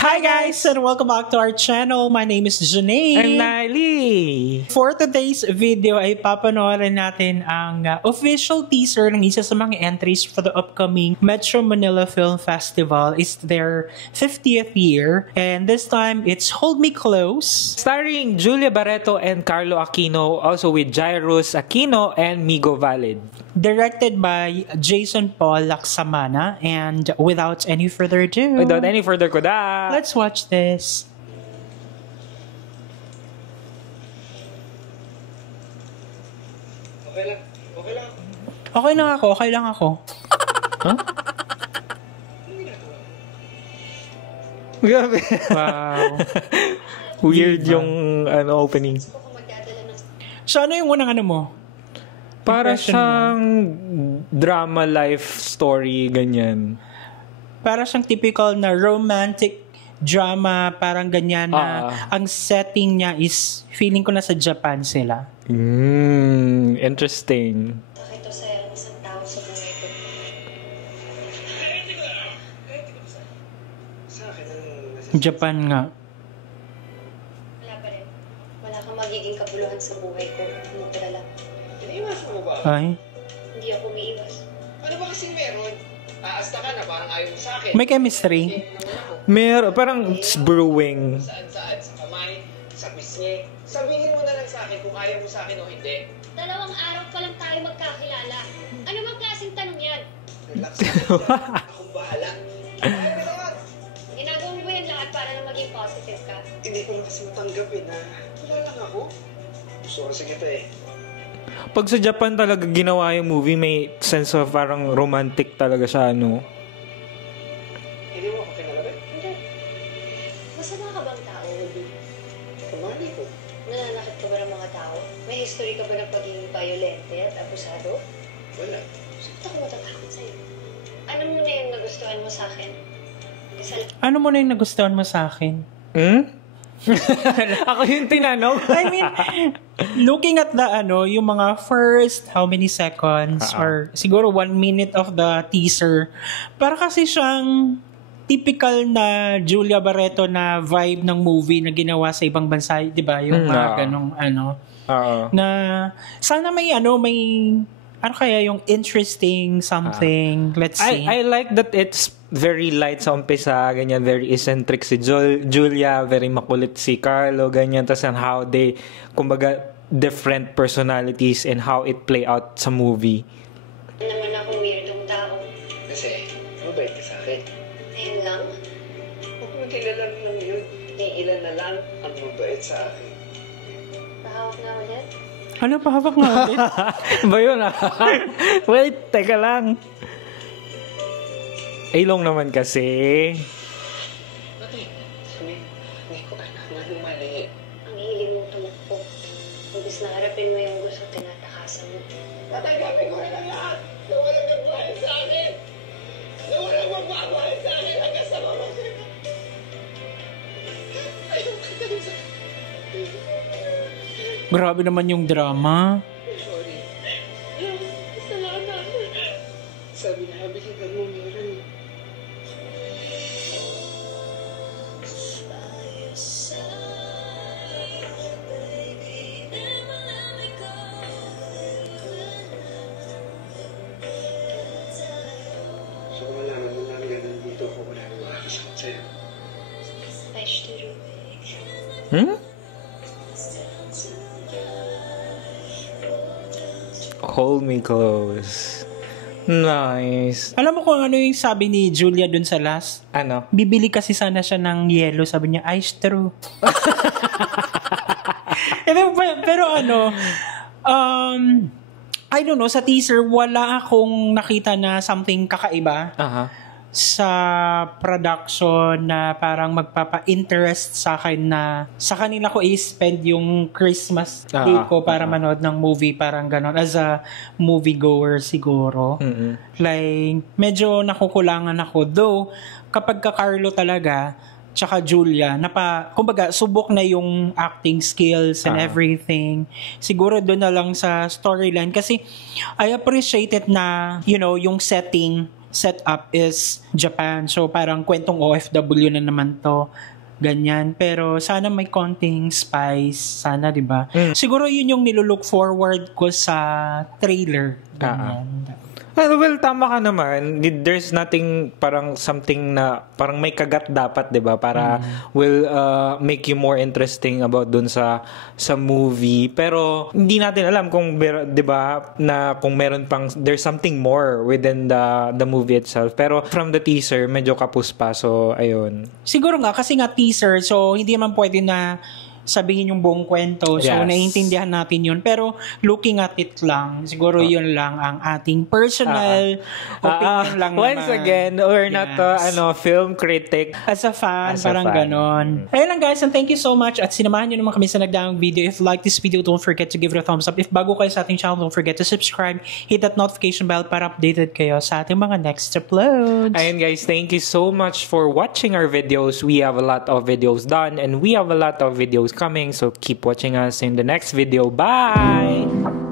Hi guys, and welcome back to our channel. My name is Janae. I'm Niley. For today's video ay papanoorin natin ang official teaser ng isa sa mga entries for the upcoming Metro Manila Film Festival. It's their 50th year, and this time it's Hold Me Close. Starring Julia Barreto and Carlo Aquino, also with Jairus Aquino and Migo Valid. Directed by Jason Paul Laksamana, and without any further ado, let's watch this. Okay lang ako. Huh? Grabe. Wow. Weird yung opening. So ano yung unang mo? Para siyang drama life story, ganyan. Para siyang typical na romantic drama, parang ganyan na ang setting niya is, feeling ko na sa Japan sila. Interesting. Bakit ito sa'yo ang isang tao sa buhay ko? Japan nga. Wala pa rin. Wala kang magiging kabuluhan sa buhay ko. Tumutira lang. Iniiwasan mo ba? Ay. Hindi ako umiiwas. Ano ba kasing meron? Aasta ka na, parang ayaw mo sa akin. May chemistry. Parang it's brewing. Saan-saan, sa kamay, sa pisngi. Sabihin mo na lang sa akin kung ayaw mo sa akin o hindi. 2 araw pa lang tayo magkakilala. Ano bang klaseng tanong yan? Relax ka. Akong bahala. Ayaw mo naman. Ginagawa mo ba yan lahat para na maging positive ka? Hindi ko na kasi matanggapin na wala lang ako. Gusto kasi kita eh. Pag sa Japan talaga ginawa yung movie, may sense of parang romantic talaga siya, no? Hindi mo ako kinalabit? Hindi. Masama ka bang tao, Woody? Kamali ko. Nananakit ka ba ng mga tao? May history ka ba ng pagiging violente at abusado? Wala. Bakit ako matatakot sa'yo? Ano mo na yung nagustuhan mo sa akin? Ano mo na yung nagustuhan mo sa akin? Ako yung tinanong. I mean, looking at the yung mga first how many seconds or siguro 1 minute of the teaser, para kasi siyang typical na Julia Barreto na vibe ng movie na ginawa sa ibang bansa, 'di ba? Yung mga ganong na sana may ano kaya yung interesting something. Let's see. I like that it's very light sa umpisa, ganyan, very eccentric si Julia, very makulit si Carlo, ganyan, tas and how they, kumbaga, different personalities and how it play out sa movie. Naman akong weirdong tao. Kasi, mabait ka sa akin. Ayun lang. Huwag mo kilala lang yun. Iilan na lang ang mabait sa akin. Pahawak na ulit. Ano pa hawak nga ulit? Ba yun Wait, teka lang. Ilong naman kasi. Ate, hindi ko alam na mali. Ang hiling mong tumakbo. Imbis na harapin mo yung gusto tinatakasan mo. Tatanggapin ko rin ang lahat na walang nagbahay sa akin. Na walang magbabahay sa akin hanggang sa mamatay ka. Ayaw ka tayo sa akin. Grabe naman yung drama. Sorry. Kasalanan. Sabi na habilitan mo meron. So kung malaman mo lang yan, nandito ako, wala nang makakasakot sa'yo. Paishturu. Hold Me Close. Nice. Alam mo kung ano yung sabi ni Julia dun sa last? Ano? Bibili kasi sana siya ng yellow. Sabi niya, ice true. pero I don't know, sa teaser, wala akong nakita na something kakaiba sa production na parang magpapa-interest sa akin na sa kanila ko i-spend yung Christmas day ko para manood ng movie, parang ganon, as a moviegoer siguro. Like, medyo nakukulangan ako. Though, kapag ka Carlo talaga, tsaka Julia, kumbaga, subok na yung acting skills and everything. Siguro doon na lang sa storyline. Kasi, I appreciate it na, yung setting setup is Japan. So parang kwentong OFW na naman to. Ganyan. Pero sana may konting spice. Sana, di ba? Siguro yun yung nilulook forward ko sa trailer. Ganyan. Well, tama ka naman. There's nothing parang something na parang may kagat dapat, 'di ba? Para will make you more interesting about dun sa movie. Pero hindi natin alam kung 'di ba na kung meron pang there's something more within the movie itself. Pero from the teaser, medyo kapos pa. So ayun. Siguro nga kasi nga teaser, so hindi naman pwede na sabihin yung buong kwento. So, naiintindihan natin yun. Pero, looking at it lang, siguro yun lang ang ating personal opinion lang naman. Once again, we're not film critic. As a fan, parang ganon. Ayun lang guys, and thank you so much. At sinamahan nyo naman kami sa nagdaang video. If you like this video, don't forget to give it a thumbs up. If bago kayo sa ating channel, don't forget to subscribe. Hit that notification bell para updated kayo sa ating mga next uploads. Ayun guys, thank you so much for watching our videos. We have a lot of videos done and we have a lot of videos coming, so keep watching us in the next video. Bye!